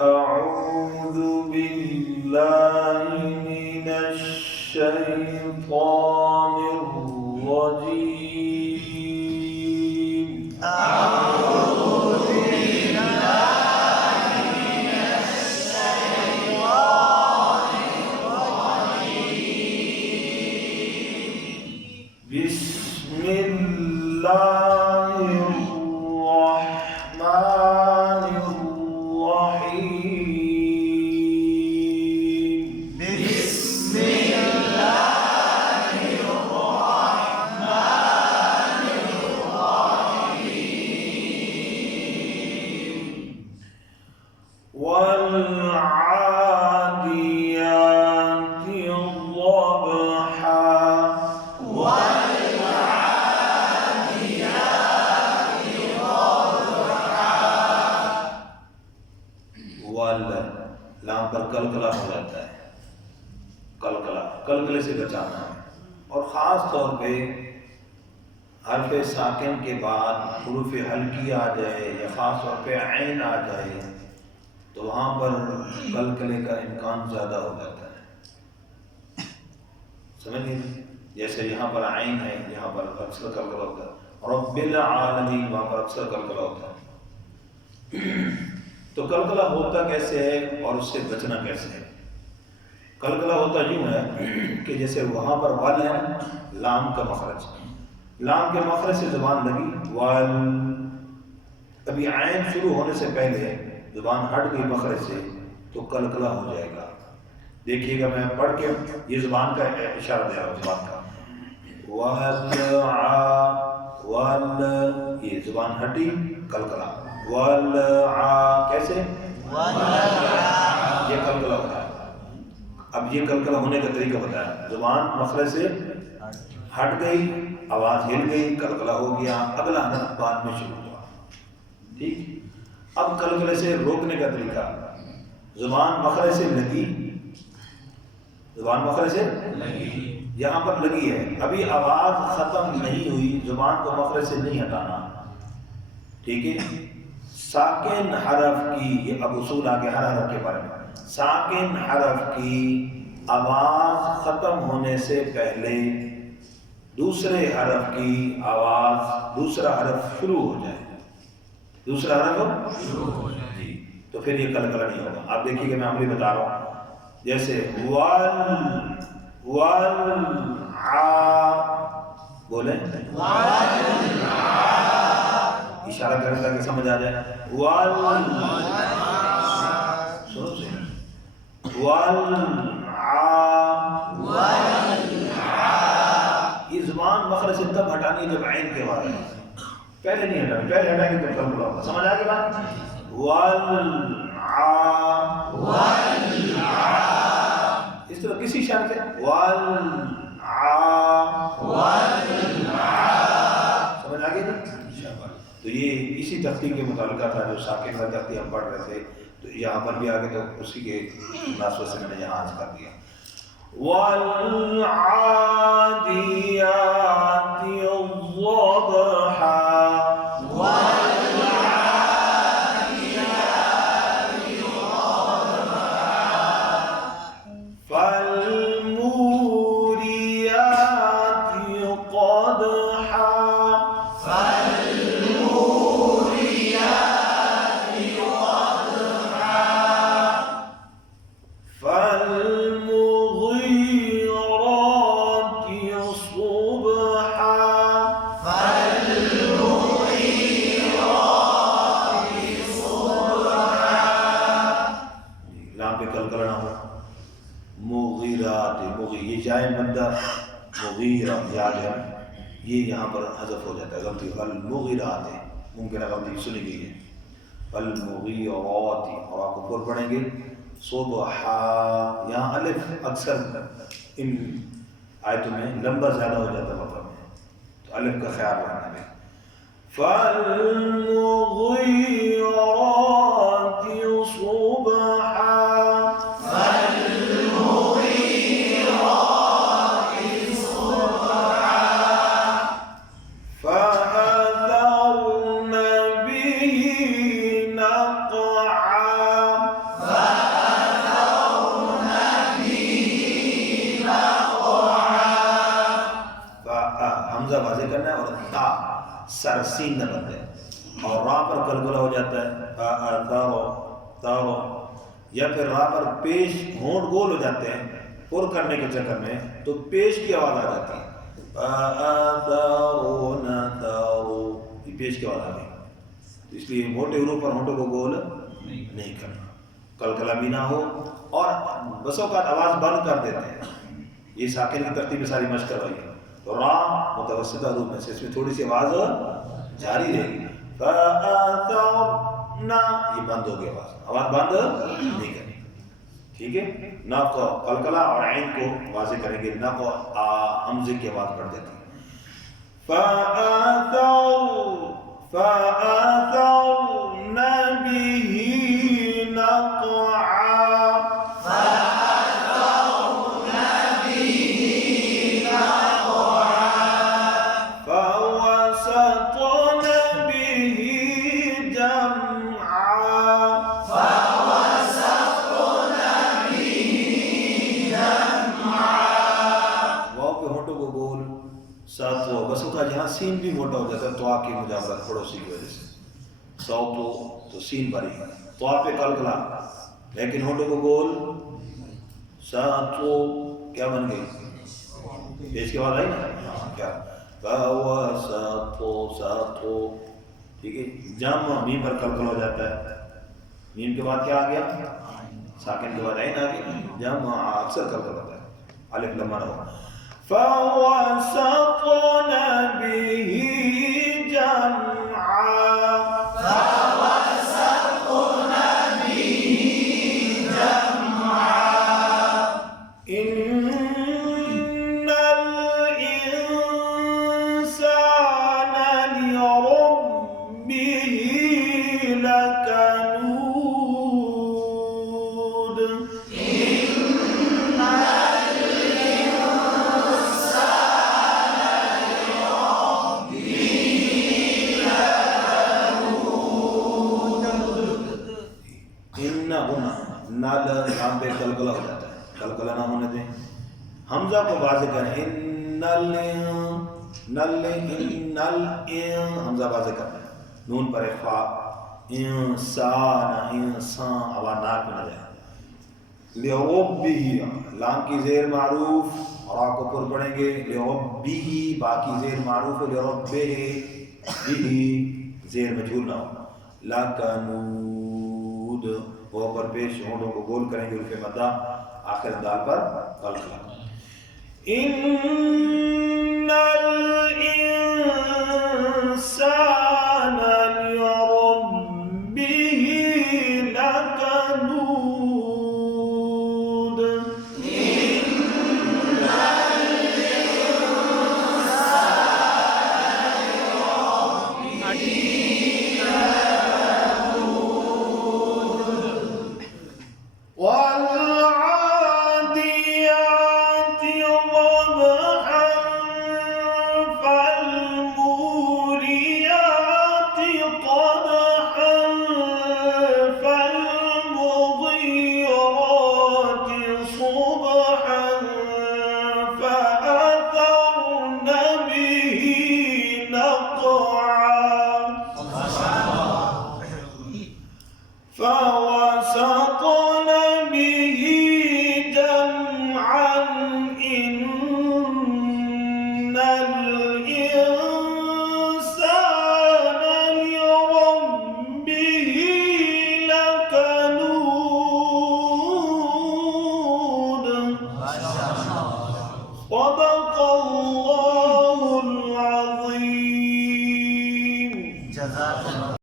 أعوذ بالله من الشيطان الرجيم. أعوذ بالله من الشيطان الرجيم. بسم الله الرحمن الرحيم. بسم الله الرحمن الرحيم. والعاديات ضبحا. लाम पर कलकला हो जाता है, कलकला, कलकले से बचाना है। और ख़ास तौर पे हर्फ साकिन के बाद हुरूफ हल्की आ जाए या ख़ास तौर पे ऐन आ जाए तो वहाँ पर कलकले का इम्कान ज़्यादा हो जाता है। समझिए, जैसे यहाँ पर ऐन है, यहाँ पर अक्सर कलकला होता है, रब्बिल आलमीन वहाँ पर अक्सर कलकला होता है। तो कलकला होता कैसे है और उससे बचना कैसे है? कलकला होता यूँ है कि जैसे वहाँ पर वाल है, लाम का मखरज, लाम के मखरज से जुबान लगी, वाल, अभी आयन शुरू होने से पहले जुबान हट गई मखरज से तो कलकला हो जाएगा। देखिएगा, मैं पढ़ के ये जुबान का इशारा दे रहा हूँ, जुबान का वाल, ये जुबान हटी, कलकला, वाल कैसे? ये कलकला होता है। अब ये कलकला होने का तरीका बताया, जुबान मखरज से हट गई, आवाज हिल गई, कलकला हो गया, अगला हरफ बाद में शुरू हुआ। ठीक, अब कलकले से रोकने का तरीका, जुबान मखरज से लगी, जुबान मखरज से लगी, यहाँ पर लगी है, अभी आवाज खत्म नहीं हुई, जुबान को मखरज से नहीं हटाना। ठीक है, साकिन हरफ की, ये अब उसूल आ गया हर हरफ के बारे में, साकिन हरफ की आवाज खत्म होने से पहले दूसरे हरफ की आवाज, दूसरा हरफ शुरू हो जाए, दूसरा हरफ शुरू हो जाए जी, तो फिर ये कलकला नहीं होगा। आप देखिएगा, मैं अमली बता रहा हूँ, जैसे वाल, वाल आ, बोले इशारा करने ताकि समझ आ जाए, वाल, सुनो से, वाल आ, ये जुबान मखरज से तब हटानी जब ऐन के बाद है, पहले नहीं हटानी, पहले हटाएंगे तो कलकला होगा। समझ आ गई बात? वाल आ, इस तरह किसी इशारे से वाल आ, समझ आ गई ना? तो ये इसी तख्ती के मुतालिका था जो साकिन वाली तख्ती हम पढ़ रहे थे, तो यहाँ पर भी आगे तो उसी के मुनासिबत से मैंने यहाँ आज कर दिया। वाल-आदियाति ज़बहा, फल-मूरियाति क़दहा, ये जाए मद्दा मुगीरा याद है, ये यहाँ पर हज़फ हो जाता है, गलती फल मुगीरात है, मुमकिन गलती सुनी गई है, फल मुगीराती, और आप ऊपर पढ़ेंगे सुबहा, यहाँ अलिफ अक्सर इन आयतों में लंबा ज़्यादा हो जाता है मतलब में, तो अलिफ का ख्याल रखना है। फल मुगीराती सुबहा, हमजा वाजे करना है और ता सर सीन न बनते और रा पर कलकला हो जाता है तारो तारो, या फिर रा पर पेश होंठ गोल हो जाते हैं पुर करने के चक्कर में, तो पेश की आवाज आ जाती है तारो न तारो, ये पेश की आवाज आ गई। इसलिए मोटे हरूफ पर होंठों को गोल नहीं करना, कलकला भी ना हो। और बसों का आवाज बंद कर देते हैं, ये साकिन की तरतीब में सारी मशक करवाई है। तो रा मुतवस्सिता हरूफ में से इसमें थोड़ी सी आवाज जारी रहेगी, ना ये बंद हो गया, आवाज बंद नहीं करनी, ठीक है। ना को कलकला और ऐन को वाज़े करेंगे, ना को हमजे की आवाज पढ़ देते हैं। सीन भी मोटा हो जाता है तो की मुजावरत पड़ोसी की वजह से, सौ तो सीन भरी तो आप पे कलकला, लेकिन होठों को गोल सातो क्या बन गई, इसके बाद आई ना क्या सातो, ठीक है। जम मीम पर कलकला हो जाता है, मीम के बाद क्या आ गया, साकिन के बाद ऐन आ गया, जम अक्सर कलकला होता है, अलिफ लम्मा ना हो। فوسطن به جمعا إن الإنسان لربه لكنود नाल यहाँ पे कलकला हो जाता है, कलकला ना होने दें। हमजा को वाज़े करें, इन्नल हमजा वाज़े करना है, नून पर फा, इंसान इंसान आवाज नाक में ना जाए। लिरब्बिही लाम की ज़ेर मारूफ और आ को पुर पढ़ेंगे, लिरब्बिही बा की ज़ेर मारूफ, लिरब्बिही बिही ज़ेर मजहूल ना हो। लकनूद वो पर पेश होंठों को गोल करेंगे, उल्फे मद्दा आखिर दाल पर कलकला।